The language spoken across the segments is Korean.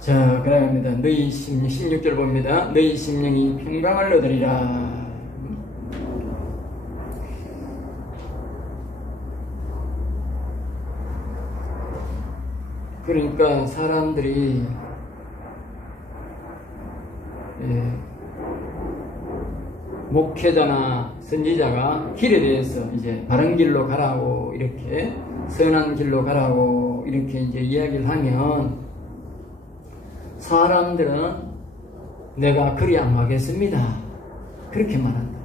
자, 그러합니다. 너희 16절 봅니다. 너희 심령이 평강을 얻으리라. 그러니까 사람들이 목회자나 선지자가 길에 대해서 이제 바른 길로 가라고 이렇게 선한 길로 가라고 이렇게 이제 이야기를 하면 사람들은 내가 그리 안 하겠습니다. 그렇게 말한다.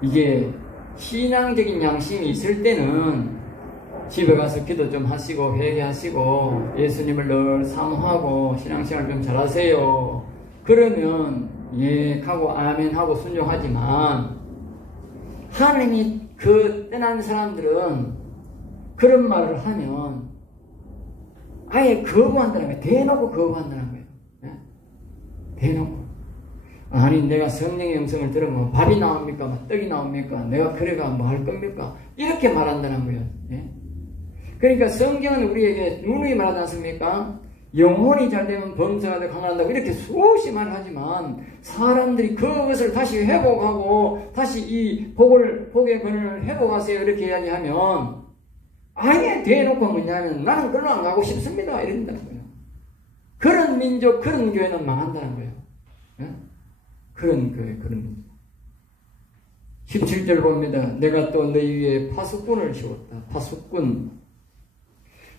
이게 신앙적인 양심이 있을 때는 집에 가서 기도 좀 하시고 회개하시고 예수님을 늘 사모하고 신앙생활 좀 잘하세요. 그러면 예 하고 아멘 하고 순종하지만 하나님이 그 떠난 사람들은 그런 말을 하면 아예 거부한다는 거예요. 대놓고 거부한다는 거예요. 대놓고. 아니 내가 성령의 음성을 들으면 밥이 나옵니까? 떡이 나옵니까? 내가 그래가 뭐 할 겁니까? 이렇게 말한다는 거예요. 그러니까 성경은 우리에게 누누이 말하지 않습니까? 영혼이 잘되면 범사가 되고 강한다고 이렇게 수없이 말하지만 사람들이 그것을 다시 회복하고 다시 이 복의 근원을 회복하세요 이렇게 이야기하면 아예 대놓고 뭐냐면 나는 그걸로 안 가고 싶습니다 이런다는 거예요. 그런 민족 그런 교회는 망한다는 거예요. 그런 교회 그런 민족. 17절 봅니다. 내가 또 너희 위에 파수꾼을 씌웠다.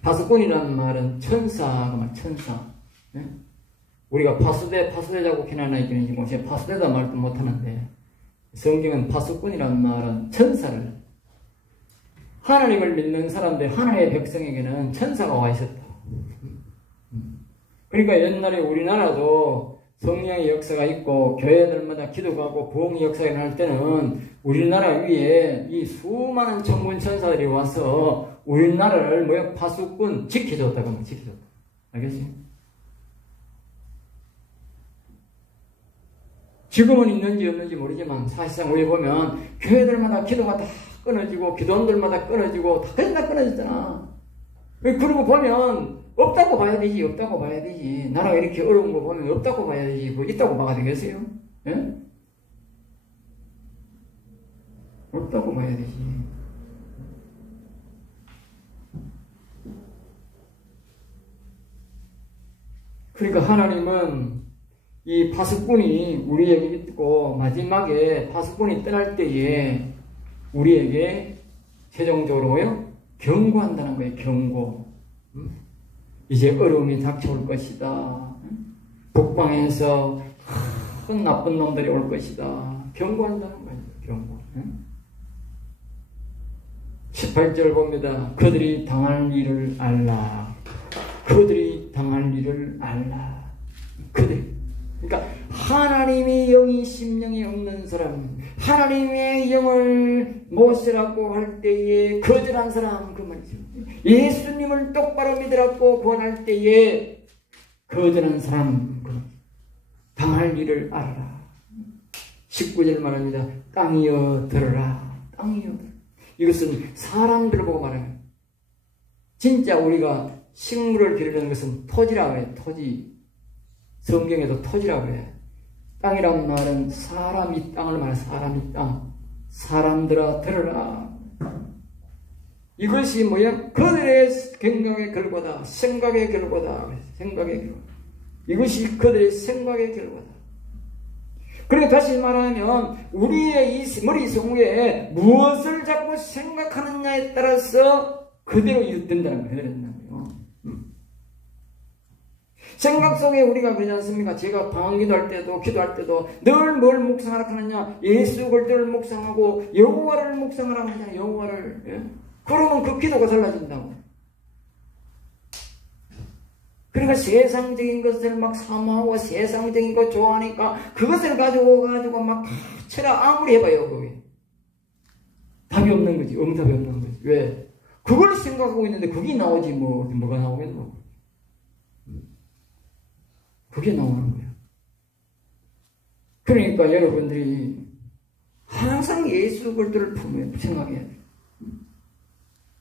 파수꾼이라는 말은 천사가 말 천사. 우리가 파수대자고 캐나나 있기는 지금 제가 파수대다 말도 못하는데 성경은 파수꾼이라는 말은 천사를 하나님을 믿는 사람들 하나님의 백성에게는 천사가 와 있었다. 그러니까 옛날에 우리나라도 성령의 역사가 있고 교회들마다 기도하고 부흥의 역사가 일어날 때는 우리나라 위에 이 수많은 천군 천사들이 와서 우리나라를 파수꾼 지켜줬다고 하면 지켜줬다. 알겠지? 지금은 있는지 없는지 모르지만 사실상 우리 보면 교회들마다 기도가 다 끊어지고 기도원들마다 끊어지고 다 끊어졌잖아. 그리고 보면 없다고 봐야 되지. 없다고 봐야 되지. 나라가 이렇게 어려운 거 보면 없다고 봐야 되지. 뭐 있다고 봐야 되겠어요? 예? 없다고 봐야 되지. 그러니까 하나님은 이 파수꾼이 우리에게 있고 마지막에 파수꾼이 떠날 때에 우리에게 최종적으로 경고한다는 거예요. 경고. 이제 어려움이 닥쳐올 것이다. 북방에서 큰 나쁜 놈들이 올 것이다. 경고한다는 거예요. 경고. 18절 봅니다. 그들이 당할 일을 알라. 그들이 당할 일을 알라. 그들이. 그러니까 하나님의 영이 심령이 없는 사람, 하나님의 영을 모시라고 할 때에 거절한 사람 그 말이죠. 예수님을 똑바로 믿으라고 권할 때에 거절한 사람 당할 일을 알아라. 19절 말합니다. 땅이여 들어라. 땅이여 들어라. 이것은 사람들을 보고 말하는 진짜 우리가 식물을 기르는 것은 토지라고 해요. 토지. 성경에도 토지라고 해요. 땅이란 말은 사람이 땅을 말해. 사람이 땅. 사람들아 들어라. 이것이 뭐야? 그들의 경각의 결과다. 생각의 결과다. 생각의 결과. 이것이 그들의 생각의 결과다. 그리고 다시 말하면 우리의 이 머릿속에 무엇을 자꾸 생각하느냐에 따라서 그대로 이루어진다는 거예요. 생각 속에 우리가 그러지 않습니까? 제가 방언기도할 때도 기도할 때도 늘 뭘 묵상하라 하느냐? 예수 그리스도를 묵상하고 여호와를 묵상하라고 하잖아요. 여호와를. 예? 그러면 그 기도가 달라진다고. 그러니까 세상적인 것을 막 사모하고 세상적인 거 좋아하니까 그것을 가지고 막 쳐라 아무리 해봐요. 그게 답이 없는 거지. 응답이 없는 거지. 왜? 그걸 생각하고 있는데 그게 나오지 뭐가 나오겠노? 그게 나오는 거예요. 그러니까 여러분들이 항상 예수 그리스도를 품에 생각해야 돼요.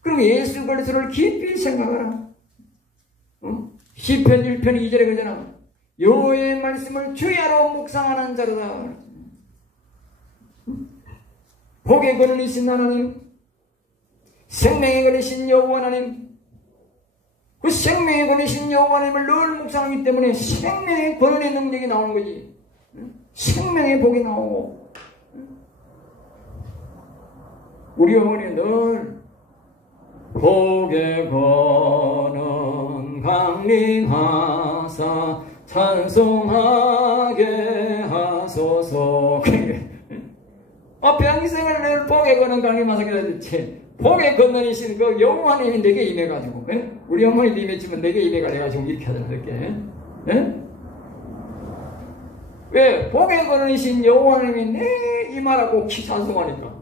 그리고 예수 그리스도를 깊이 생각하라. 시편 1편 2절에 그러잖아. 여호와의 말씀을 주야로 묵상하는 자로다. 복의 근원이신 하나님, 생명의 근원이신 여호와 하나님, 그 생명의 근원이신 여호와 하나님을 늘 묵상하기 때문에 생명의 근원의 능력이 나오는 거지. 생명의 복이 나오고. 우리 어머니 늘 복의 근원 강림하사 찬송하게 하소서. 평생을 늘 복의 근원 강림하사 그랬지. 복의 근원이신 그 여호와 하나님이 내게 임해가지고, 우리 어머니도 임했지만 내게 임해가지고 이렇게 하잖아, 이렇게. 왜? 복의 근원이신 여호와 하나님이 내 임하라고 찬송하니까.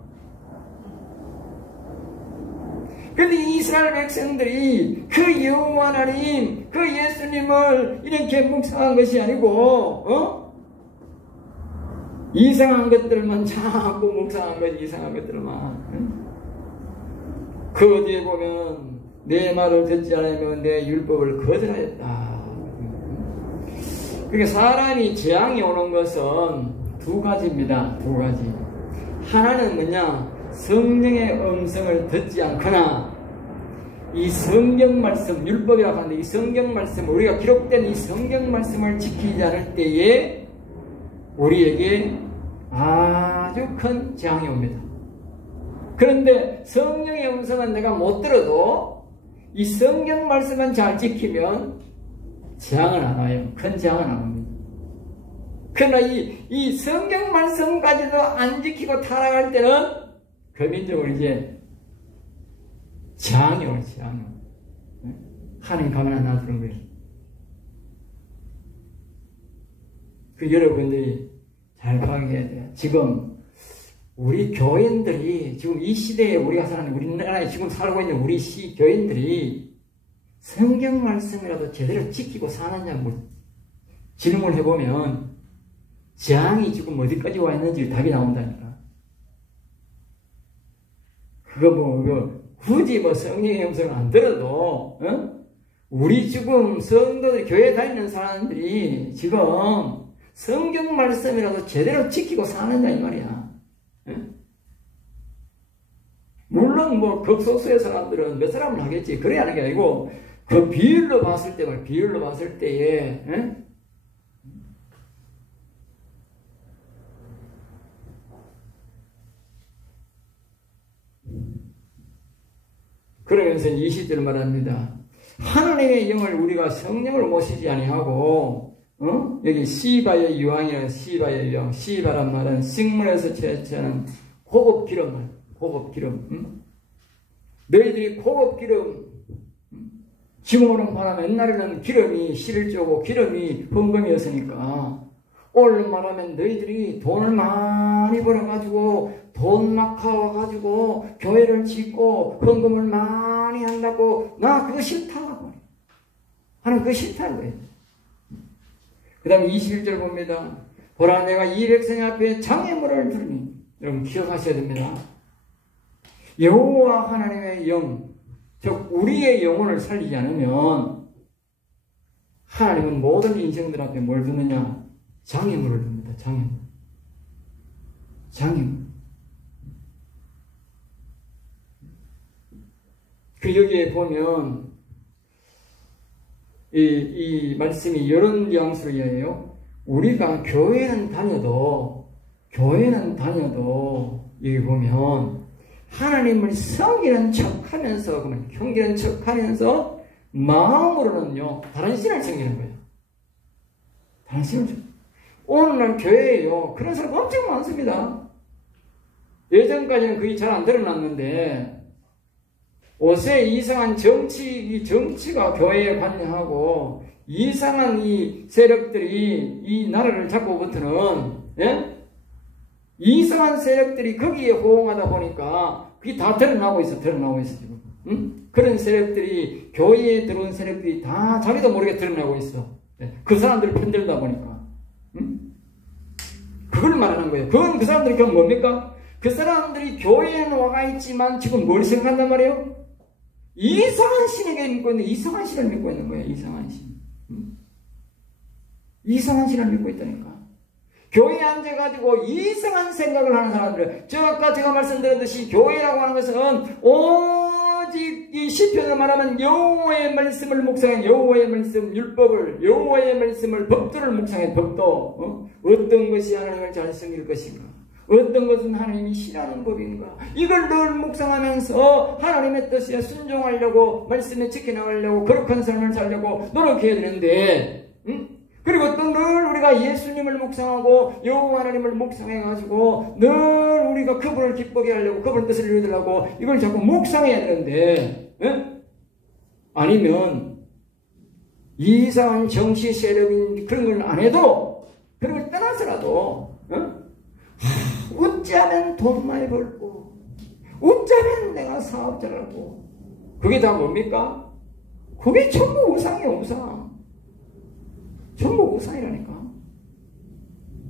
그런데 이스라엘 백성들이 그 여호와 하나님, 그 예수님을 이렇게 묵상한 것이 아니고, 이상한 것들만 자꾸 묵상한 거지, 이상한 것들만. 그 어디에 보면 내 말을 듣지 않으면 내 율법을 거절하였다. 그러니까 사람이 재앙이 오는 것은 두 가지입니다. 두 가지. 하나는 뭐냐? 성령의 음성을 듣지 않거나 이 성경 말씀, 율법이라고 하는데 이 성경 말씀, 우리가 기록된 이 성경 말씀을 지키지 않을 때에 우리에게 아주 큰 재앙이 옵니다. 그런데 성령의 음성은 내가 못 들어도 이 성경 말씀만 잘 지키면 재앙은 안 와요. 큰 재앙은 안 옵니다. 그러나 이 성경 말씀까지도 안 지키고 타락할 때는 거민적으로 이제 재앙이 오는 재앙이 오는. 하나님 가만 안 놔두는 거예요. 그 여러분들이 잘 파악해야 돼요. 지금 우리 교인들이 지금 이 시대에 우리가 사는 우리나라에 지금 살고 있는 우리 교인들이 성경 말씀이라도 제대로 지키고 사느냐 질문을 해보면 재앙이 지금 어디까지 와 있는지 답이 나온다니까. 굳이 성령의 음성을 안 들어도, 우리 지금 성도들, 교회 다니는 사람들이 지금 성경 말씀이라도 제대로 지키고 사느냐, 이 말이야. 물론 극소수의 사람들은 몇 사람을 하겠지. 그래야 하는 게 아니고, 그 비율로 봤을 때에, 그러면서 20절 말합니다. 하나님의 영을 우리가 성령을 모시지 아니하고, 여기 시바의 유황이라 시바의 유황, 시바란 말은 식물에서 채취하는 고급 기름. 너희들이 고급 기름, 지금으로 말하면 옛날에는 기름이 11조고 기름이 헌금이었으니까 오늘 말하면 너희들이 돈을 많이 벌어가지고 돈 낙하와가지고 교회를 짓고 헌금을 많이 한다고 나 그거 싫다고 하는 그거 싫다는 거예요. 그 다음에 21절 봅니다. 보라 내가 이 백성 앞에 장애물을 두르니 여러분 기억하셔야 됩니다. 여호와 하나님의 영, 즉 우리의 영혼을 살리지 않으면 하나님은 모든 인생들 앞에 뭘 두느냐? 장애물을 둡니다. 장애물. 그 여기에 보면 이 말씀이 이런 뉘앙스로 이야기해요. 우리가 교회는 다녀도 여기 보면 하나님을 섬기는 척하면서 섬기는 척하면서 마음으로는요 다른 신을 섬기는 거예요. 다른 신을 오늘날 교회에요 그런 사람 엄청 많습니다. 예전까지는 그게 잘 안 드러났는데 옷에 이상한 정치가 교회에 관여하고 이상한 이 세력들이 이 나라를 잡고부터는 이상한 세력들이 거기에 호응하다 보니까 그게 다 드러나고 있어 지금. 그런 세력들이 교회에 들어온 세력들이 다 자기도 모르게 드러나고 있어. 그 사람들을 편들다 보니까. 그걸 말하는 거예요. 그건 그 사람들이 그럼 뭡니까? 그 사람들이 교회에는 와가 있지만 지금 뭘 생각한단 말이에요? 이상한 신에게 믿고 있는 이상한 신을 믿고 있는 거예요. 이상한 신. 이상한 신을 믿고 있다니까. 교회에 앉아가지고 이상한 생각을 하는 사람들, 아까 제가 말씀드렸듯이 교회라고 하는 것은 오직 이 시편을 말하면 여호와의 말씀을 묵상한 여호와의 말씀, 율법을, 여호와의 말씀을, 법도를 묵상한 법도, 어떤 것이 하나님을 잘 섬길 것인가, 어떤 것은 하나님이 싫어하는 법인가, 이걸 늘 묵상하면서 하나님의 뜻에 순종하려고, 말씀에 지켜나가려고, 거룩한 삶을 살려고 노력해야 되는데, 그리고 또 늘 우리가 예수님을 묵상하고 여호와 하나님을 묵상해가지고 늘 우리가 그분을 기쁘게 하려고, 그분 뜻을 이루려고 이걸 자꾸 묵상해야 되는데, 아니면 이상한 정치 세력인 그런 걸 안 해도, 그런 걸 떠나서라도 어찌하면 돈 많이 벌고, 어찌하면 내가 사업자라고, 그게 다 뭡니까? 그게 전부 우상이에요. 우상. 전부 우상이라니까.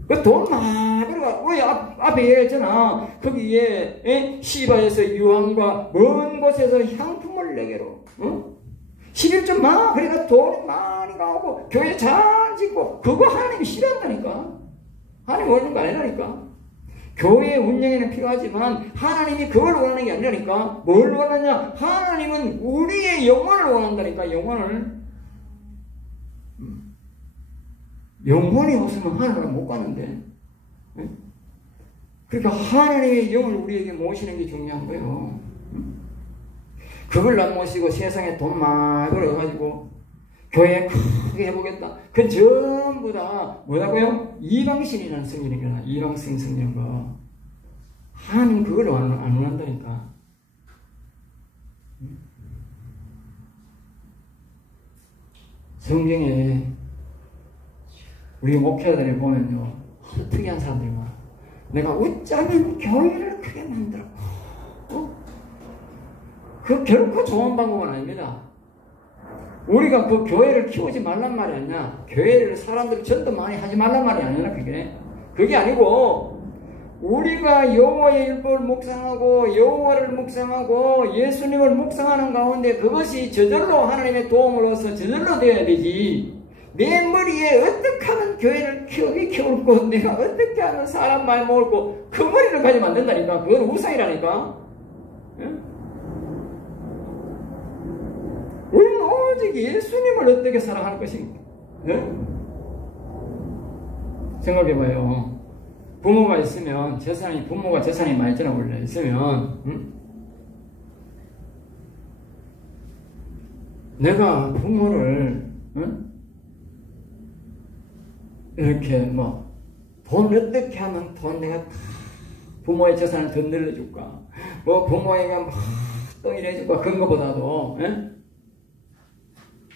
그 돈 많이 벌어가. 왜 앞에 얘기했잖아. 거기에 시바에서 유황과 먼 곳에서 향품을 내게로 11점 막, 그러니까 돈이 많이 나오고 교회 잘 짓고, 그거 하나님이 싫어한다니까. 하나님 원하는 거 아니라니까. 교회의 운영에는 필요하지만 하나님이 그걸 원하는 게 아니라니까. 뭘 원하냐? 하나님은 우리의 영혼을 원한다니까. 영혼이 없으면 하나님을 못 가는데. 그러니까 하나님의 영을 우리에게 모시는 게 중요한 거예요. 그걸 안 모시고 세상에 돈 많이 벌어가지고 교회 크게 해보겠다. 그건 전부 다 뭐라고요? 이방신이라는 승리니까. 이방신 승리인 거. 하나님 그걸 안 원한다니까. 성경에 우리 목회자들이 보면요, 특이한 사람들이 많아. 내가 어쩌면 교회를 크게 만들어. 그 결코 좋은 방법은 아닙니다. 우리가 그 교회를 키우지 말란 말이 아니야. 교회를 사람들이 전도 많이 하지 말란 말이 아니라 그게 아니고, 우리가 여호와의 율법을 묵상하고 여호와를 묵상하고 예수님을 묵상하는 가운데 그것이 저절로 하나님의 도움으로서 저절로 되어야 되지. 내 머리에 어떻게 하면 교회를 키울고, 내가 어떻게 하면 사람 많이 모을고, 그 머리를 가지면 안 된다니까. 그건 우상이라니까. 우리는 오직 예수님을 어떻게 사랑할 것인가. 생각해봐요. 부모가 있으면 부모가 재산이 많이 있잖아. 원래 있으면 내가 부모를 이렇게 돈 어떻게 하면 내가 부모의 재산을 더 늘려줄까, 부모에게 또 이래줄까, 그런 것보다도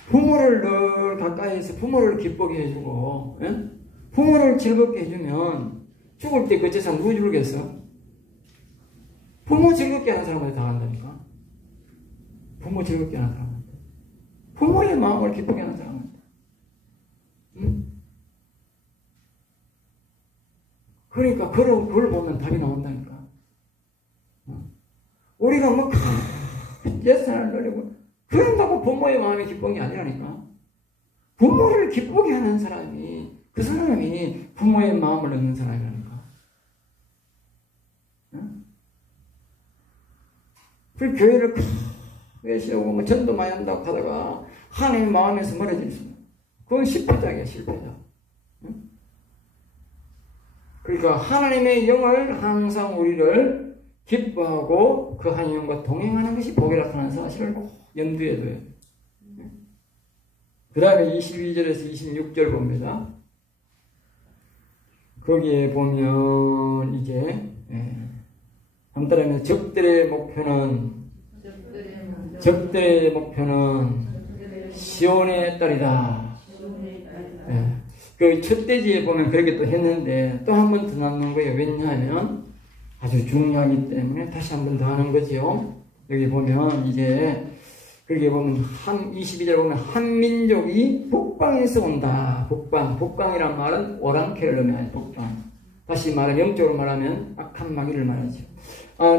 부모를 늘 가까이에서 부모를 기쁘게 해주고 부모를 즐겁게 해주면 죽을 때 그 재산 누구 주겠어? 부모 즐겁게 하는 사람한테 다 한다니까. 부모 즐겁게 하는 사람한테, 부모의 마음을 기쁘게 하는 사람한테. 그러니까 그걸 보면 답이 나온다니까. 우리가 재산을 늘리고 그런다고 부모의 마음이 기쁜 게 아니라니까. 부모를 기쁘게 하는 사람이, 그 사람이 부모의 마음을 얻는 사람이라니까. 그 교회를 크게 세우고 전도 많이 한다고 하다가 하나님의 마음에서 멀어질 수 있는, 그건 실패작이야, 실패작. 그러니까 하나님의 영을 항상 우리를 기뻐하고 그 한 영과 동행하는 것이 복이라 하는 사실을 꼭 염두에 둬요. 그 다음에 22절에서 26절 봅니다. 거기에 보면 이제 한 따라하면 적들의 목표는 시온의 딸이다. 그 첫돼지에 보면 그렇게 또 했는데 또 한 번 더 남는 거예요. 왜냐하면 아주 중요하기 때문에 다시 한 번 더 하는 거죠. 여기 보면 이제 그렇게 보면 22절 보면 한 민족이 북방에서 온다. 북방이란 말은 오랑캐를 의미하는 북방. 다시 말하면 영적으로 말하면 악한 마귀를 말하죠.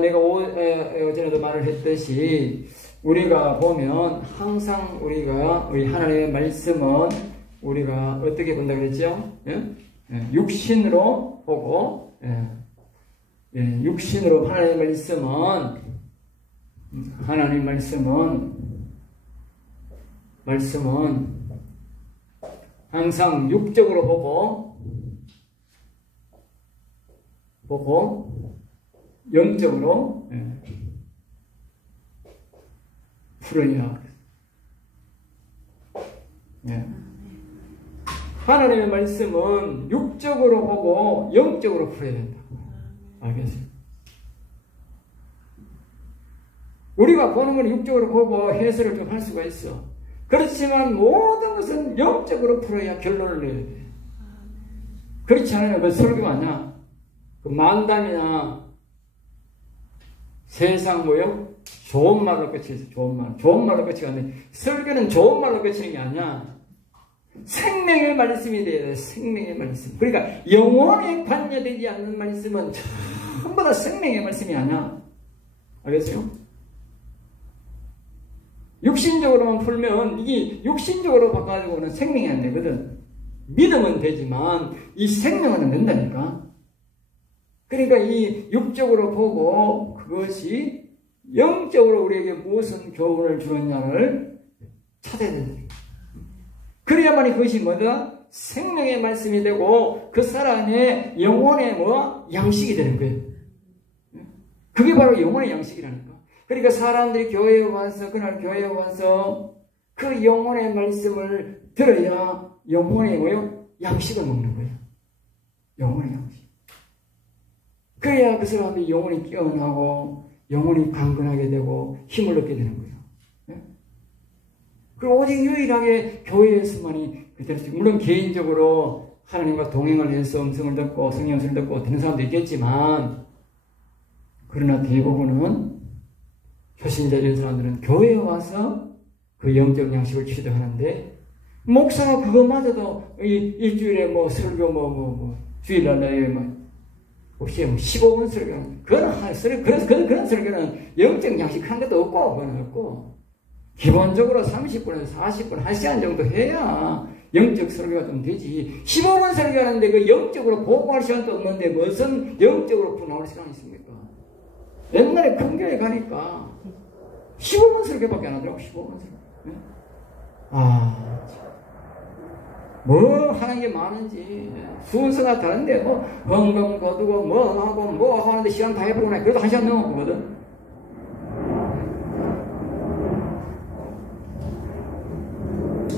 내가 어제도 말을 했듯이 우리가 보면 항상 우리 하나님의 말씀은 우리가 어떻게 본다 그랬죠? 예? 예, 육신으로 보고, 예. 예, 육신으로 하나님 말씀은 항상 육적으로 보고 영적으로 풀어야. 예. 하나님의 말씀은 육적으로 보고 영적으로 풀어야 된다. 알겠어요? 우리가 보는 건 육적으로 보고 해설을 좀 할 수가 있어. 그렇지만 모든 것은 영적으로 풀어야 결론을 내야 돼. 그렇지 않으면 그 설교가 아니야. 그 만담이나 세상 뭐요? 좋은 말로 끝이지. 좋은 말로 끝이 아니라 설교는 좋은 말로 끝이는 게 아니야. 생명의 말씀이 돼야 돼. 생명의 말씀. 그러니까 영혼에 관여되지 않는 말씀은 전부 다 생명의 말씀이 아니야. 알겠어요? 육신적으로만 풀면 이게 육신적으로 바꿔가지고는 생명이 안 되거든. 믿음은 되지만 이 생명은 안 된다니까. 그러니까 이 육적으로 보고 그것이 영적으로 우리에게 무슨 교훈을 주느냐를 찾아야 된다. 그래야만이 그것이 뭐다? 생명의 말씀이 되고 그 사람의 영혼의 양식이 되는 거예요. 그게 바로 영혼의 양식이라니까. 그러니까 사람들이 교회에 와서 그날 교회에 와서 그 영혼의 말씀을 들어야 영혼의 양식을 먹는 거예요. 영혼의 양식. 그래야 그 사람이 영혼이 깨어나고 영혼이 강건하게 되고 힘을 얻게 되는 거예요. 그리고 오직 유일하게 교회에서만이 그때는 물론 개인적으로 하나님과 동행을 해서 음성을 듣고 성령을 듣고 듣는 사람도 있겠지만 그러나 대부분은 초신자적인 사람들은 교회에 와서 그 영적 양식을 취득하는데 목사가 그것마저도 일주일에 설교 주일날에 혹시 15분 설교는 그런 설교는 영적 양식 한 것도 없고 그건 없고 기본적으로 30분에서 40분 1시간 정도 해야 영적 설교가 좀 되지. 15분 설교하는데 그 영적으로 보고할 시간도 없는데 무슨 영적으로 나올 시간이 있습니까? 옛날에 큰 교회 가니까 15분 설교밖에 안 하더라고. 15분 설교. 뭐 하는 게 많은지 순서가 다른데 헌금 거두고 뭐 하는데 시간 다 해보고 나 그래도 1시간 넘어가거든.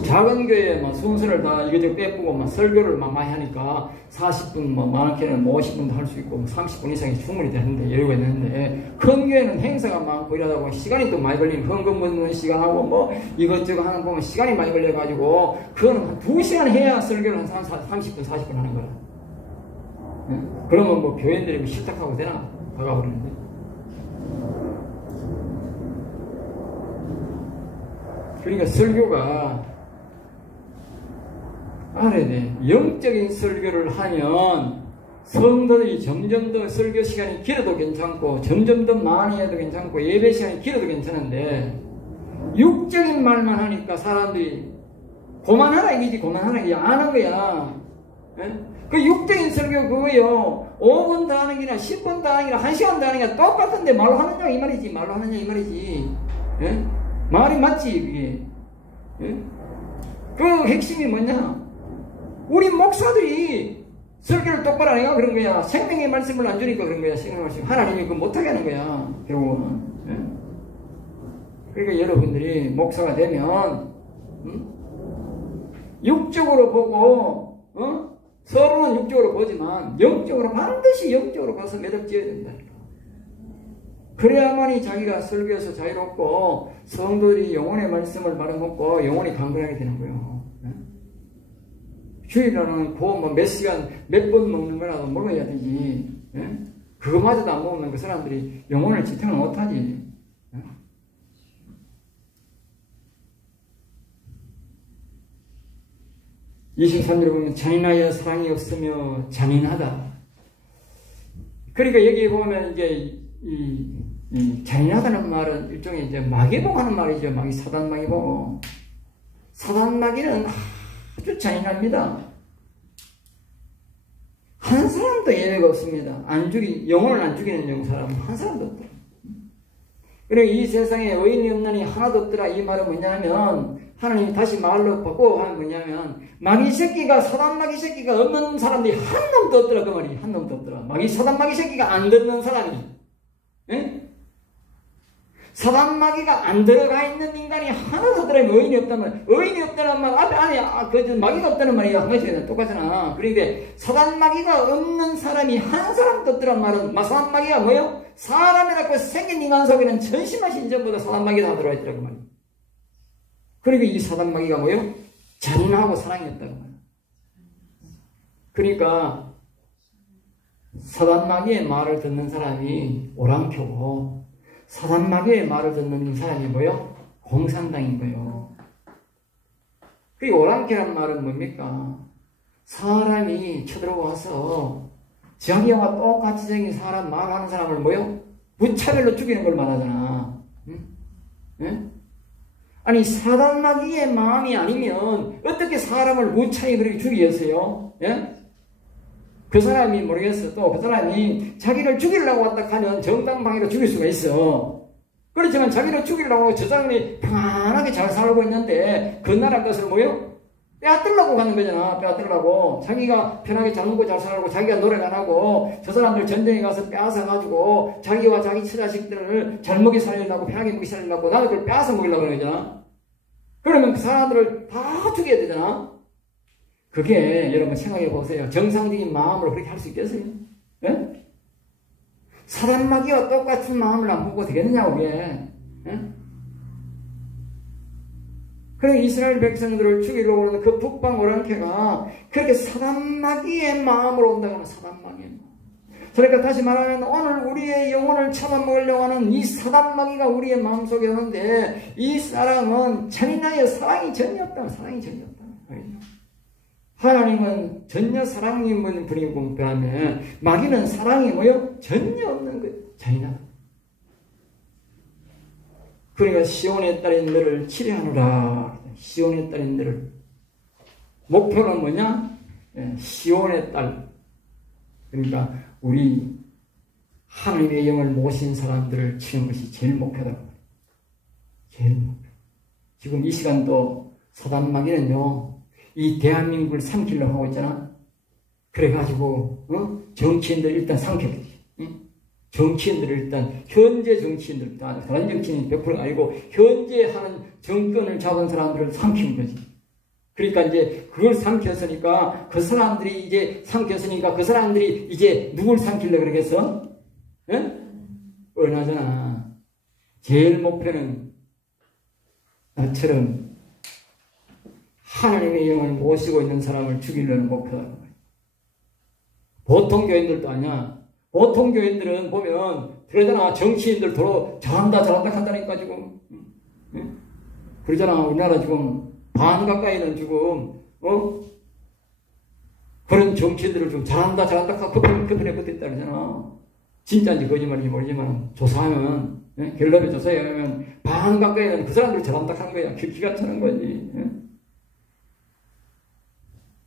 작은 교회에 순서를 다 이것저것 빼보고 설교를 많이 하니까 40분 많게는 50분도 할 수 있고 30분 이상이 충분히 되는데 여유가 있는데 큰 교회는 행사가 많고 이러다 보면 시간이 또 많이 걸리는 헌금 묻는 시간하고 이것저것 하는 보면 시간이 많이 걸려가지고 그거는 한 2시간 해야 설교를 한 30분 40분 하는 거야. 네? 그러면 교인들이 식탁하고 되나? 다가오는데. 그러니까 설교가 알아야 돼. 영적인 설교를 하면 성도들이 점점 더 설교 시간이 길어도 괜찮고 점점 더 많이 해도 괜찮고 예배 시간이 길어도 괜찮은데 육적인 말만 하니까 사람들이 그만하라 이기지 그만하라 이게 안 하는 거야. 예? 그 육적인 설교 그거요 5분 더 하는 게나 10분 더 하는 게나 1시간 더 하는 게 똑같은데 말로 하느냐 이 말이지. 말로 하느냐 이 말이지. 예? 말이 맞지 그게. 예? 그 핵심이 뭐냐? 우리 목사들이 설교를 똑바로 안 해가 그런 거야. 생명의 말씀을 안 주니까 그런 거야. 생명의 말씀. 하나님이 그거 못하게 하는 거야. 결국은. 예? 그러니까 여러분들이 목사가 되면 육적으로 보고 서로는 육적으로 보지만 영적으로 반드시 영적으로 봐서 매듭지어야 된다. 그래야만이 자기가 설교에서 자유롭고 성도들이 영혼의 말씀을 받아먹고 영혼이 강건하게 되는 거예요. 주일날은 몇 시간 몇 번 먹는 거라도 먹어야 되지. 그거마저도 안 먹으면 그 사람들이 영혼을 지탱을 못하지. 23절에 보면 잔인하여 사랑이 없으며 잔인하다. 그러니까 여기 보면 이게 이 잔인하다는 말은 일종의 이제 마귀봉 하는 말이죠. 사단 마귀봉. 사단 마귀는 아주 잔인합니다. 한 사람도 예외가 없습니다. 영혼을 안 죽이는 사람은 한 사람도 없더라. 그리고 이 세상에 의인이 없느니 하나도 없더라. 이 말은 뭐냐면, 하나님이 다시 말로 바꾸고 하면 뭐냐면, 마귀 새끼가, 사단 마귀 새끼가 없는 사람들이 한 놈도 없더라. 그 말이 한 놈도 없더라. 사단 마귀 새끼가 안 듣는 사람이, 예? 사단 마귀가 안 들어가 있는 인간이 하나도 없더라. 의인이 없다면, 의인이 없다는 말, 마귀가 없다는 말이 한 가지가 똑같잖아. 그런데 사단 마귀가 없는 사람이 한 사람도 없더란 말은, 사단 마귀가 뭐요? 사람이라고 생긴 인간 속에는 전심하신 전보다 사단 마귀가 다 들어와 있더라. 그 말이야. 그리고 이 사단 마귀가 뭐요? 잔인하고 사랑이 없다고 말이야. 그러니까, 사단 마귀의 말을 듣는 사람이 오랑캐고, 사단 마귀의 말을 듣는 사람이 뭐요? 공산당인 거예요. 그 오랑캐란 말은 뭡니까? 사람이 쳐들어와서 자기와 똑같이 생긴 사람 말하는 사람을 뭐요? 무차별로 죽이는 걸 말하잖아. 응? 응? 아니 사단 마귀의 마음이 아니면 어떻게 사람을 무차히 그렇게 죽이겠어요? 예? 그 사람이 모르겠어. 또 그 사람이 자기를 죽이려고 왔다 하면 정당방위로 죽일 수가 있어. 그렇지만 자기를 죽이려고 저 사람이 편안하게 잘 살고 있는데 그 나라 것을 뭐요? 빼앗으려고 가는 거잖아. 빼앗으려고. 자기가 편하게 잘 먹고 잘 살고 자기가 노력 안 하고 저 사람들 전쟁에 가서 빼앗아가지고 자기와 자기 처자식들을 잘 먹이 살리려고 편하게 먹이 살리려고 나를 그걸 빼앗아 먹이려고 그러는 거잖아. 그러면 그 사람들을 다 죽여야 되잖아. 그게 여러분 생각해 보세요. 정상적인 마음으로 그렇게 할 수 있겠어요? 예? 사단 마귀와 똑같은 마음을 안 보고 되겠느냐고 그게. 예? 그래 이스라엘 백성들을 죽이려고 하는 그 북방 오랑캐가 그렇게 사단 마귀의 마음으로 온다고 하면 사단 마귀의 마음. 그러니까 다시 말하면 오늘 우리의 영혼을 잡아먹으려고 하는 이 사단 마귀가 우리의 마음속에 오는데 이 사람은 잔인하여 사랑이 전혀 없다. 사랑이 전혀 없다. 하나님은 전혀 사랑이 있는 분이고 그다음에 마귀는 사랑이 뭐요? 전혀 없는 거예요. 잔인하다. 그러니까 시온의 딸인 너를 치료하노라. 시온의 딸인 너를. 목표는 뭐냐? 시온의 딸. 그러니까 우리 하나님의 영을 모신 사람들을 치는 것이 제일 목표다. 제일 목표. 지금 이 시간도 사단 마귀는요. 이 대한민국을 삼키려고 하고 있잖아. 그래가지고 정치인들 일단 삼켰지. 정치인들을 일단 현재 정치인들 다른 정치인이 100%가 아니고 현재 하는 정권을 잡은 사람들을 삼킨 거지. 그러니까 이제 그걸 삼켰으니까 그 사람들이 이제 삼켰으니까 그 사람들이 이제 누굴 삼키려고 그러겠어? 뻔하잖아. 제일 목표는 나처럼 하나님의 영을 모시고 있는 사람을 죽이려는 목표다. 보통 교인들도 아니야. 보통 교인들은 보면 그러잖아. 정치인들 도로 잘한다 한다니까 지금. 그러잖아. 우리나라 지금 반 가까이는 지금 그런 정치인들을 좀 잘한다 커플에 붙어있다 그러잖아. 진짜인지 거짓말인지 모르지만 조사하면 갤럽에 조사하면 반 가까이는 그 사람들 잘한다 하는 거야. 기가 차는 거지.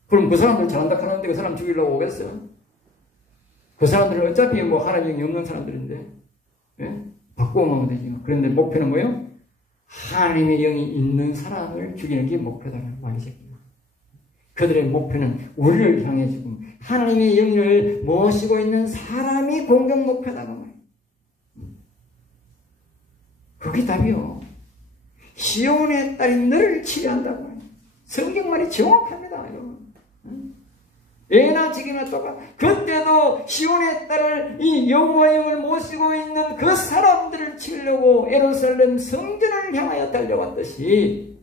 그럼 그 사람들 잘한다 하는데 그 사람 죽이려고 오겠어? 그 사람들은 어차피 뭐 하나님이 영이 없는 사람들인데, 바꾸어 오면 되지. 그런데 목표는 뭐예요? 하나님의 영이 있는 사람을 죽이는 게 목표다라는 말이죠. 그들의 목표는 우리를 향해 지금 하나님의 영을 모시고 있는 사람이 공격 목표다고 말이에요. 그게 답이요. 시온의 딸이 너를 치료한다고 말이에요. 성경 말이 정확합니다. 예나 지금이나 똑같아. 그때도 시온의 딸을 이 여호와의 영을 모시고 있는 그 사람들을 치려고 예루살렘 성전을 향하여 달려왔듯이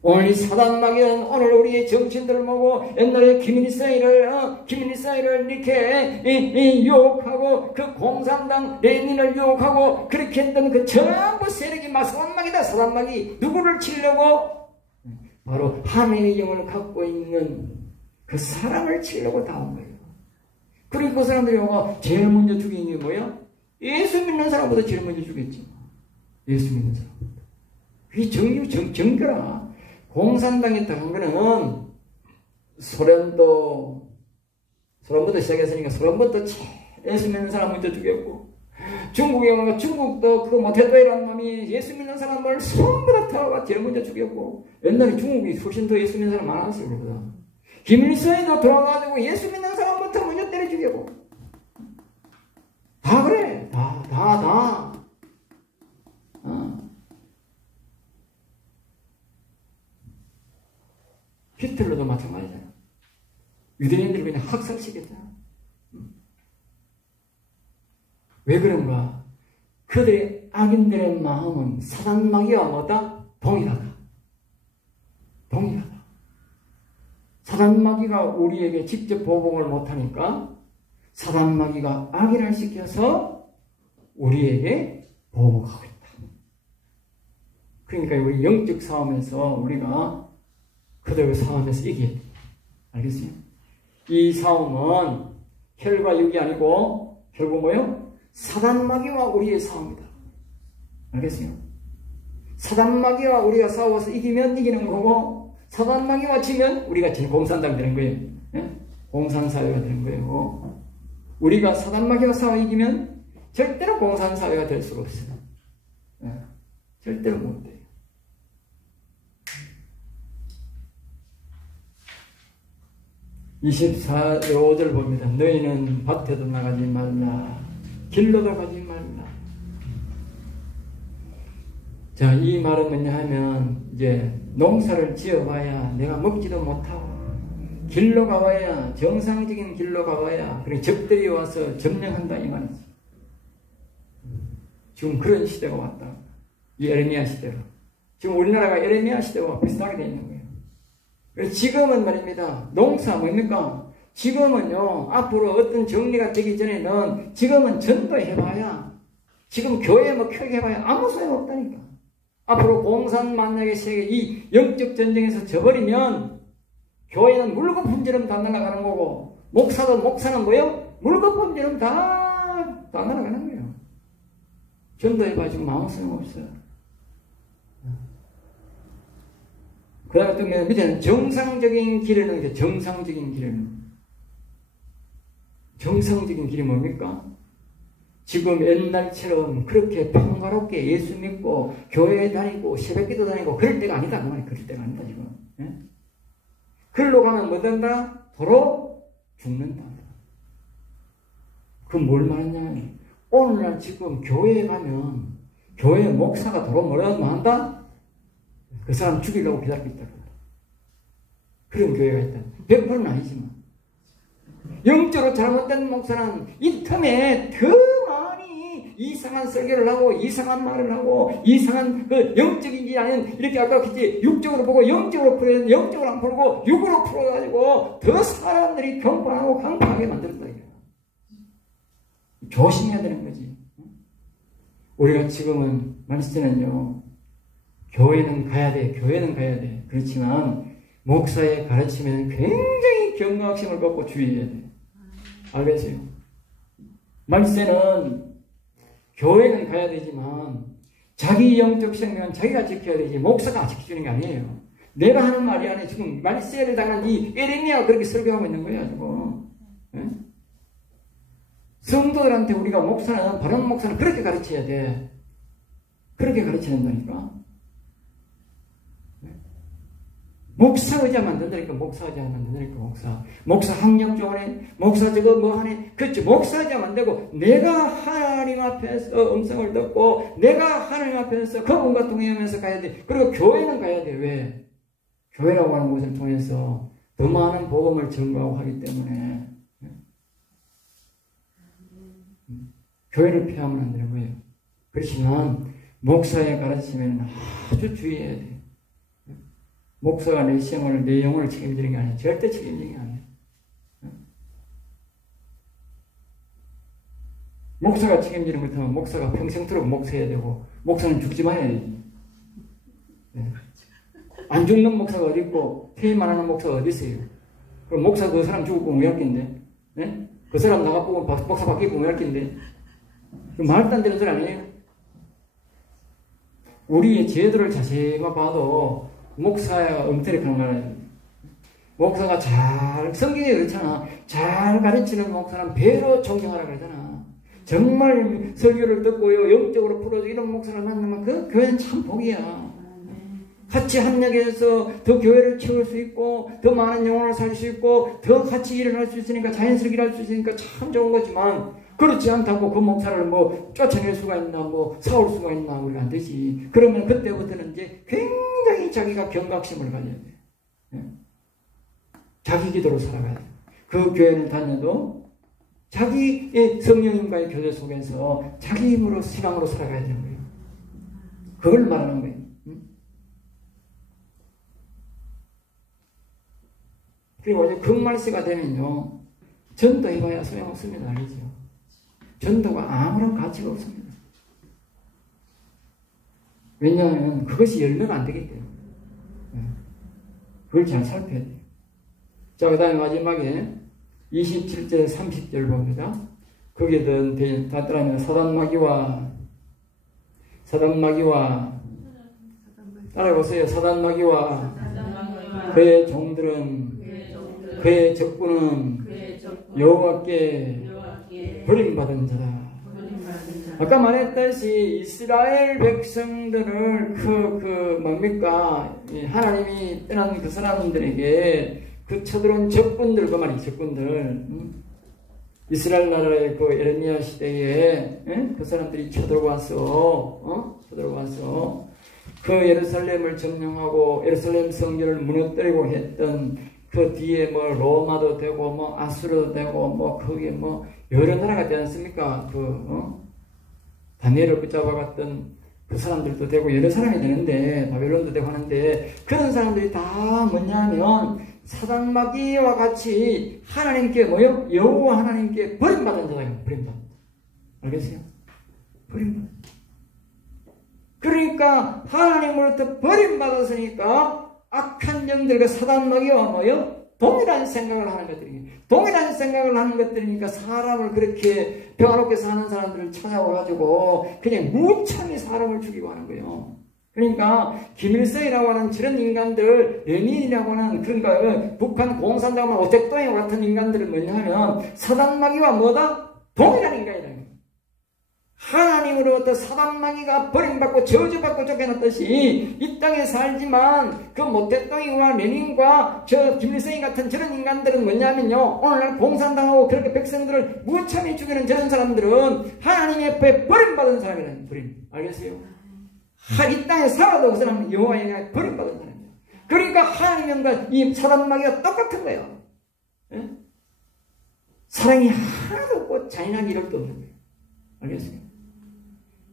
오늘 이 사단 마귀는 오늘 우리의 정치인들을 보고 옛날에 김일희 사이를 이렇게 유혹하고 그 공산당 레닌을 유혹하고 그렇게 했던 그 전부 세력이 막 사단 마귀다. 사단 마귀 누구를 치려고? 바로 하나님의 영을 갖고 있는 그 사람을 치려고 다 온 거예요. 그리고 그 사람들이 제일 먼저 죽인 게 뭐야? 예수 믿는 사람보다 제일 먼저 죽였지. 예수 믿는 사람보다. 그게 정교라. 공산당이 딱 한 거는 소련부터 시작했으니까 소련부터 예수 믿는 사람 먼저 죽였고, 중국에 오면 중국도 그거 모태도이라는 놈이 예수 믿는 사람을 전부 다 타고 제일 먼저 죽였고, 옛날에 중국이 훨씬 더 예수 믿는 사람 많았어요. 그러다 김일성이도 돌아가지고 예수 믿는 사람부터 먼저 때려 죽이고, 다 그래. 다. 히틀러도 마찬가지잖아. 유대인들을 그냥 학살시켰잖아. 왜 그런가? 그들의 악인들의 마음은 사단 마귀와 뭐다? 동일하다. 사단 마귀가 우리에게 직접 보복을 못하니까 사단 마귀가 악인을 시켜서 우리에게 보복하고 있다. 그러니까 우리 영적 싸움에서 우리가 그들의 싸움에서 이겨야 돼. 알겠어요? 이 싸움은 혈과 육이 아니고 결국 뭐예요? 사단 마귀와 우리의 싸움이다. 알겠어요? 사단 마귀와 우리가 싸워서 이기면 이기는 거고, 사단 마귀와 지면 우리가 공산당 되는 거예요. 예? 공산사회가 되는 거예요. 우리가 사단 마귀와 싸워 이기면 절대로 공산사회가 될 수가 없어요. 예? 절대로 못 돼요. (24) 5절 봅니다. 너희는 밭에도 나가지 말라, 길로도 가지 말라. 자, 이 말은 뭐냐 하면, 이제 농사를 지어봐야 내가 먹지도 못하고, 길로 가봐야, 정상적인 길로 가봐야, 그리고 적들이 와서 점령한다 이 말이지. 지금 그런 시대가 왔다. 이 에레미야 시대로. 지금 우리나라가 에레미야 시대와 비슷하게 되어 있는 거예요. 그래서 지금은 말입니다. 농사 뭡니까? 지금은요, 앞으로 어떤 정리가 되기 전에는 지금은 전도해봐야, 지금 교회 뭐 크게 해봐야 아무 소용 없다니까. 앞으로 공산만약의 세계, 이 영적 전쟁에서 져버리면 교회는 물거품처럼 다 날아가는 거고, 목사는 뭐예요? 물거품처럼 다 날아가는 거예요. 전도해봐 지금 아무 소용 없어요. 그 다음에 또 밑에는 정상적인 길에는 이제 정상적인 길이 뭡니까? 지금 옛날처럼 그렇게 평화롭게 예수 믿고 교회에 다니고 새벽기도 다니고 그럴 때가 아니다. 그 말이 그럴 때가 아니다 지금. 예? 그걸로 가면 뭐 된다? 도로 죽는다. 그럼 뭘 말하냐면 오늘날 지금 교회에 가면 교회 목사가 도로 뭐라도 한다? 그 사람 죽이려고 기다리고 있다. 그런 교회가 있다. 100%는 아니지만. 영적으로 잘못된 목사는 이 틈에 더 많이 이상한 설교를 하고, 이상한 말을 하고, 이상한 그 영적인지 아닌, 이렇게 아까 그랬지, 육적으로 보고 영적으로 풀어야 영적으로 안 풀고, 육으로 풀어가지고, 더 사람들이 경파하고 강파하게 만든다. 조심해야 되는 거지. 우리가 지금은, 말씀은요, 교회는 가야 돼. 그렇지만 목사의 가르침에는 굉장히 경각심을 갖고 주의해야 돼. 알겠어요? 말세는 교회는 가야 되지만 자기 영적 생명은 자기가 지켜야 되지 목사가 지켜주는 게 아니에요. 내가 하는 말이 아니에요. 지금 말세를 당한 이 에레미야가 그렇게 설교하고 있는 거예요. 지금. 네? 성도들한테 우리가 바른 목사는 그렇게 가르쳐야 돼. 그렇게 가르쳐야 된다니까. 목사 의자 만든다니까. 목사 학력 좋으네, 목사 저거 뭐 하네. 그렇지. 목사 의자 만들고 내가 하나님 앞에서 음성을 듣고 내가 하나님 앞에서 그분과 동행하면서 가야 돼. 그리고 교회는 가야 돼. 왜? 교회라고 하는 곳을 통해서 더 많은 복음을 전가하고 하기 때문에 교회를 피하면 안 되는 거예요. 그렇지만 목사의 가르침에는 아주 주의해야 돼요. 목사가 내 생활을, 내 영혼을 책임지는 게 아니야. 절대 책임지는 게 아니야. 목사가 책임지는 것 같으면 목사가 평생토록 목사해야 되고, 목사는 죽지 말아야 되지. 네. 안 죽는 목사가 어디 있고, 퇴임만 하는 목사가 어디 있어요? 그럼 목사 그 사람 죽고 공유할 낀데, 네? 그 사람 나가보고 목사 바뀌고 공유할 낀데, 말도 안 되는 소리 아니에요? 우리의 제도를 자세히 봐도, 목사가 엉터리하는 말이야. 목사가 성경에 그렇잖아. 잘 가르치는 목사는 배로 존경하라 그러잖아. 정말 설교를 듣고요, 영적으로 풀어주고 이런 목사를 만나면 그 교회는 참 복이야. 같이 합력해서 더 교회를 채울 수 있고, 더 많은 영혼을 살 수 있고, 더 같이 일을 할 수 있으니까, 자연스럽게 일할 수 있으니까 참 좋은 거지만, 그렇지 않다고 그 목사를 뭐 쫓아낼 수가 있나, 뭐 사올 수가 있나, 우리가 안 되지. 그러면 그때부터는 이제 굉장히 자기가 경각심을 가져야 돼. 자기 기도로 살아가야 돼. 그 교회를 다녀도 자기의 성령님과의 교제 속에서 자기 힘으로, 신앙으로 살아가야 되는 거예요. 그걸 말하는 거예요. 그리고 이제 금말세가 되면요, 전도해봐야 소용없습니다. 알죠? 전도가 아무런 가치가 없습니다. 왜냐하면 그것이 열매가 안 되기 때문에. 그걸 잘 살펴야 돼요. 자, 그 다음에 마지막에 27절 30절 봅니다. 거기에 다 따라하면 사단마귀와 따라해보세요. 사단마귀와 그의 종들은, 그의 적군은 여호와께 버림받은 자다. 아까 말했듯이 이스라엘 백성들을 뭡니까? 하나님이 떠난 그 사람들에게 그 쳐들어온 적군들, 그 말이 적군들. 이스라엘 나라의 그 에레미야 시대에 그 사람들이 쳐들어와서 그 예루살렘을 점령하고 예루살렘 성전을 무너뜨리고 했던 그 뒤에 뭐 로마도 되고 뭐 아수르도 되고 뭐 거기에 뭐 여러 나라가 되지 않습니까? 다니엘을 붙잡아갔던 그 사람들도 되고 여러 사람이 되는데, 바벨론도 되고 하는데, 그런 사람들이 다 뭐냐면 사단마귀와 같이 하나님께 뭐요? 여호와 하나님께 버림받은 자다. 버림받은. 알겠어요? 버림받은. 그러니까 하나님으로부터 버림받았으니까 악한 영들과 사단마귀와 뭐요? 동일한 생각을 하는 것들이에요. 동일한 생각을 하는 것들이니까 사람을 그렇게 평화롭게 사는 사람들을 찾아와가지고 그냥 무참히 사람을 죽이고 하는 거예요. 그러니까 김일성이라고 하는 저런 인간들, 레닌이라고 하는, 그러니까 북한 공산당과 오택동이와 같은 인간들은 뭐냐면 사단마귀와 뭐다? 동일한 인간이라는 거예요. 하나님으로부터 사단마귀가 버림받고 저주받고 쫓겨났듯이 이 땅에 살지만 그 모택동이와 레닌과 저 김일성이 같은 저런 인간들은 뭐냐면요, 오늘날 공산당하고 그렇게 백성들을 무참히 죽이는 저런 사람들은 하나님 옆에 버림받은 사람이라는, 버림. 알겠어요? 이 땅에 살아도 그 사람은 여호와의 영에 버림받은 사람이에요. 그러니까 하나님과 이 사단마귀가 똑같은 거예요. 예? 사랑이 하나도 없고 잔인한 일도 없는 거예요. 알겠어요?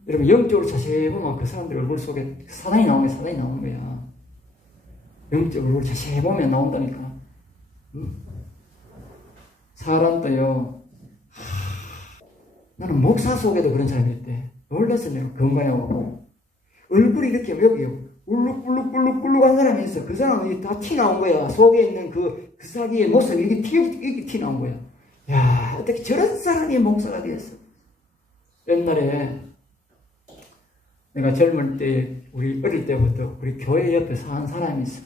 여러분, 영적으로 자세히 보면 그 사람들 얼굴 속에 사단이 나오는 거야. 영적으로 얼굴 자세히 보면 나온다니까. 사람도요, 나는 목사 속에도 그런 사람이 있대. 놀랐어, 내가 건강하고. 얼굴이 이렇게 여기요, 울룩울룩한 사람이 있어. 그 사람은 다 티 나온 거야. 속에 있는 그 사기의 모습이 이렇게 티 나온 거야. 야, 어떻게 저런 사람이 목사가 되었어? 옛날에 내가 젊을 때, 우리 어릴 때부터 우리 교회 옆에 사는 사람이 있어.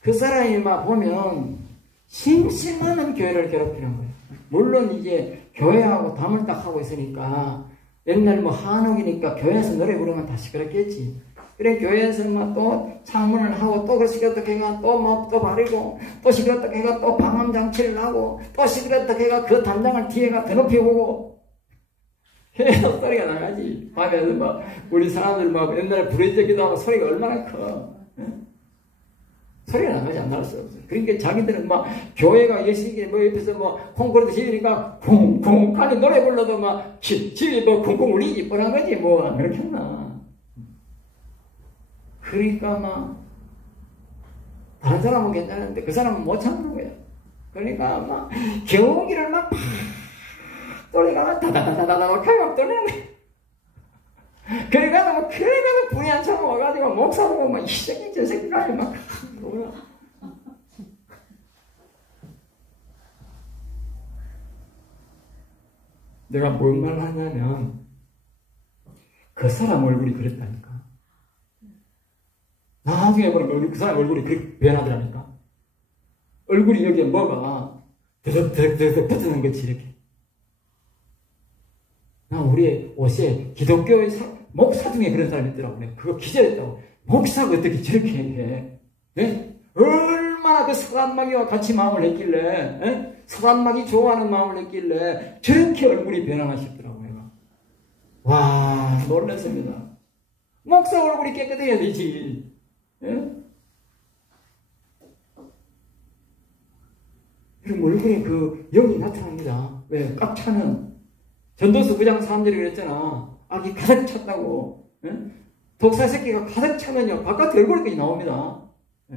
그 사람이 막 보면 심심하는 교회를 괴롭히는 거예요. 물론 이제 교회하고 담을 딱 하고 있으니까 옛날 뭐 한옥이니까 교회에서 노래 부르면 다 시끄럽겠지. 그래, 교회에서 막 또 창문을 하고 또 그 시끄럽다 걔가 또 뭐 또 바르고 또 시끄럽다 걔가 또 방음장치를 하고 또 시끄럽다 걔가 그 단장을 뒤에가 더 높이 보고 계속 소리가 나가지. 밤에는 막 우리 사람들 막 옛날에 부르짖기도 하고 소리가 얼마나 커. 응? 소리가 나가지 안 나갈 수 없어요. 그러니까 자기들은 막 교회가 예식에 뭐 옆에서 뭐 콩쿠르도 지으니까 쿵쿵 하는 노래 불러도 막 집이 뭐 쿵쿵 울리지 뻔한 거지 뭐 안 그렇겠나. 그러니까 막 다른 사람은 괜찮은데 그 사람은 못 참는 거야. 그러니까 막 경기를 막 소리가 다다다다다다 막 떠내는 거야. 그러니까 분이 안 차고 와가지고 목사 보고 막 이 새끼 저 새끼가 막 뭐야. 내가 뭔 말 하냐면 그 사람 얼굴이 그랬다니까. 나중에 보니까 그 사람 얼굴이 그렇게 변하더라니까. 얼굴이 여기에 뭐가 드덕드덕 붙는 거지, 이렇게. 우리 옷에 기독교의 목사 중에 그런 사람이 있더라고요. 그거 기절했다고. 목사가 어떻게 저렇게 해? 네? 얼마나 그 사단마귀와 같이 마음을 했길래, 네? 사단마귀 좋아하는 마음을 했길래 저렇게 얼굴이 변하나 싶더라고요. 와, 놀랐습니다. 목사 얼굴이 깨끗해야 되지. 네? 그럼 얼굴에 그 영이 나타납니다. 왜? 꽉 차는. 전도서 9장 사람들이 그랬잖아. 악이 가득 찼다고. 예? 독사 새끼가 가득 차면요, 바깥에 얼굴까지 나옵니다. 예.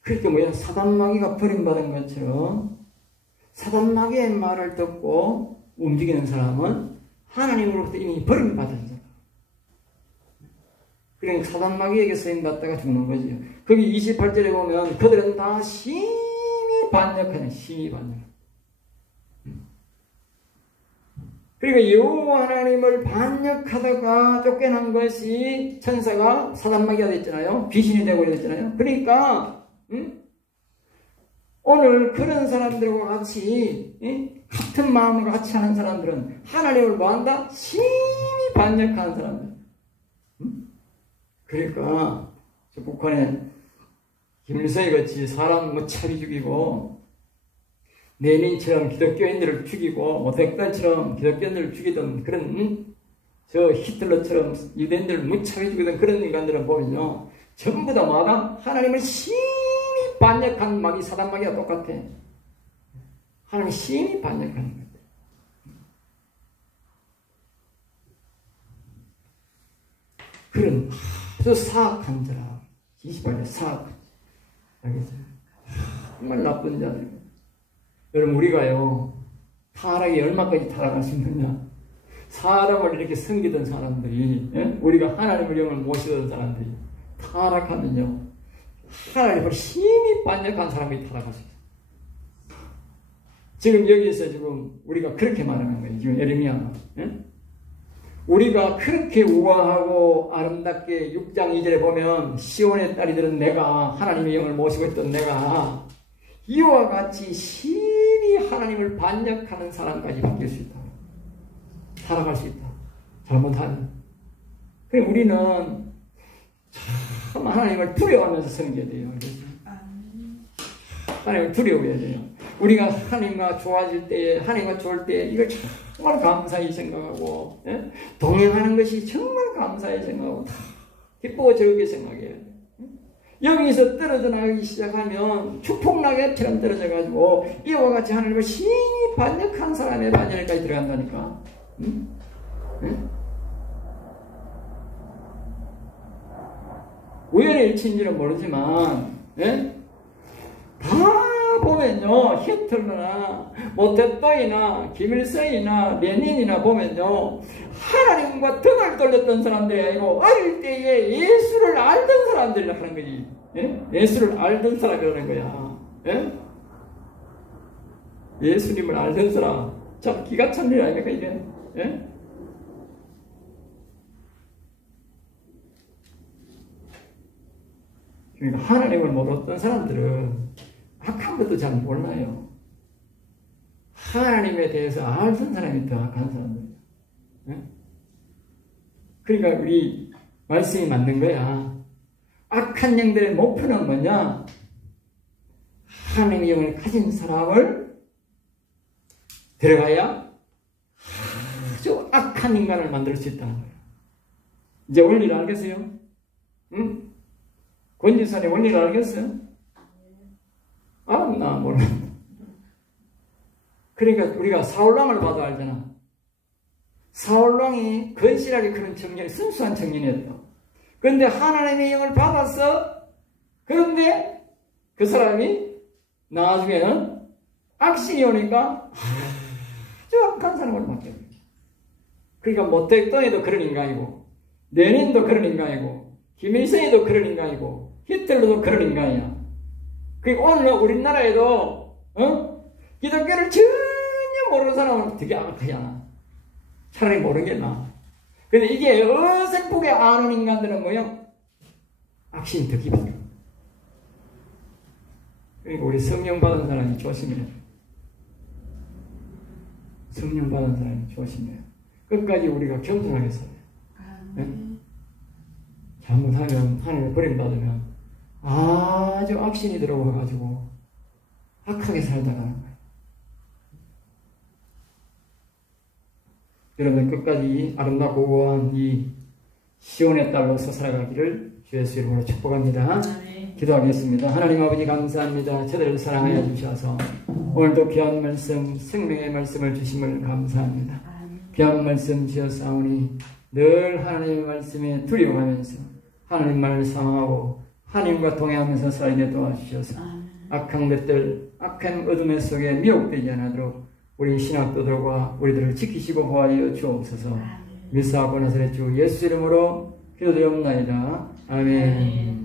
그러니까 뭐야, 사단마귀가 버림받은 것처럼 사단마귀의 말을 듣고 움직이는 사람은 하나님으로부터 이미 버림받은 사람. 그러니까 사단마귀에게 쓰임받다가 죽는 거지요. 거기 28절에 보면 그들은 다 심히 반역하는, 심히 반역. 그러니까 여호와 하나님을 반역하다가 쫓겨난 것이 천사가 사단마귀가 됐잖아요. 귀신이 되고 그랬잖아요. 그러니까 오늘 그런 사람들과 같이 같은 마음을 같이 하는 사람들은 하나님을 뭐한다? 심히 반역하는 사람들. 그러니까 저 북한에 김일성이 같이 사람 무차비 죽이고 레닌처럼 기독교인들을 죽이고 뭐 백달처럼 기독교인들을 죽이던 그런 저 히틀러처럼 유대인들을 무차비 죽이던 그런 인간들을 보면요, 전부 다 뭐다? 하나님을 심히 반역한 마귀, 사단마귀가 똑같아. 하나님을 심히 반역하는 거예요. 그런 아주 사악한 자라. 28년 사악한 자. 정말 나쁜 자들. 여러분, 우리가요, 타락이 얼마까지 타락할 수 있느냐? 사람을 이렇게 섬기던 사람들이, 예? 우리가 하나님의 영을 모시던 사람들이 타락하면요, 하나님을 심히 반역한 사람이 타락할 수 있어요. 지금 여기에서 지금 우리가 그렇게 말하는 거예요. 지금 예레미야가. 예? 우리가 그렇게 우아하고 아름답게 6장 2절에 보면 시온의 딸이들은 내가 하나님의 영을 모시고 있던 내가 이와 같이 심히 하나님을 반역하는 사람까지 바뀔 수 있다. 살아갈 수 있다. 잘못하면. 그럼 우리는 참 하나님을 두려워하면서 섬겨야 돼요. 하나님을 두려워해야 돼요. 우리가 하나님과 좋아질 때에, 하나님과 좋을 때에 이걸 정말 감사히 생각하고, 예? 동행하는 것이 정말 감사히 생각하고, 기쁘고 즐겁게 생각해야 돼요. 여기서 떨어져 나가기 시작하면 축복낙엽처럼 떨어져가지고 이와 같이 하나님을 심히 반역한 사람의 반열까지 들어간다니까. 응? 응? 우연의 일치인지는 모르지만, 예? 다 보면요, 히틀러나 모태또이나 김일성이나 레닌이나 보면요, 하나님과 등을 돌렸던 사람들이 아니고 어릴 때에 예수를 알던 사람들이 하는 거지. 예? 예수를 알던 사람이라는 거야. 예? 예수님을 알던 사람. 참 기가 찬 일 아닙니까 이게? 예? 그러니까 하나님을 모르던 사람들은 악한 것도 잘 몰라요. 하나님에 대해서 알던 사람이 더 악한 사람들이에요. 네? 그러니까 우리 말씀이 맞는 거야. 악한 영들의 목표는 뭐냐? 하나님의 영을 가진 사람을 들어가야 아주 악한 인간을 만들 수 있다는 거예요. 이제 원리를 알겠어요? 응? 권지선의 원리를 알겠어요? 알았나? 몰라. 그러니까 우리가 사울왕을 봐도 알잖아. 사울왕이 건실하게 크는 청년, 순수한 청년이었다. 그런데 하나님의 영을 받았어. 그런데 그 사람이 나중에는 악신이 오니까 아주 악한 사람을 맡게 됩니다. 그러니까 모택동에도 그런 인간이고, 레닌도 그런 인간이고, 김일성이도 그런 인간이고, 히틀러도 그런 인간이야. 그리고 오늘 우리나라에도 기독교를 전혀 모르는 사람은 되게 악하잖아. 차라리 모르는 게 나아. 근데 이게 어설프게 아는 인간들은 뭐요? 악심이 더 깊어요. 그러니까 우리 성령 받은 사람이 조심해요. 성령 받은 사람이 조심해요. 끝까지 우리가 겸손하게 살아요. 네? 잘못하면 하나님의 버림받으면 아주 악신이 들어와가지고 악하게 살다가 하는 거예요. 여러분 끝까지 아름답고 우아한 이 시온의 딸로서 살아가기를 주 예수 이름으로 축복합니다. 기도하겠습니다. 하나님 아버지 감사합니다. 저들을 사랑하여 주셔서 오늘도 귀한 말씀, 생명의 말씀을 주심을 감사합니다. 귀한 말씀 주셨사오니 늘 하나님의 말씀에 두려워하면서 하나님 말을 사랑하고 하나님과 동행하면서 살게 도와주셔서 악한 것들, 악한 어둠의 속에 미혹되지 않도록 우리 신학도들과 우리들을 지키시고 보호하여 주옵소서. 미사하고 나서의 주 예수 이름으로 기도드리옵나이다. 아멘.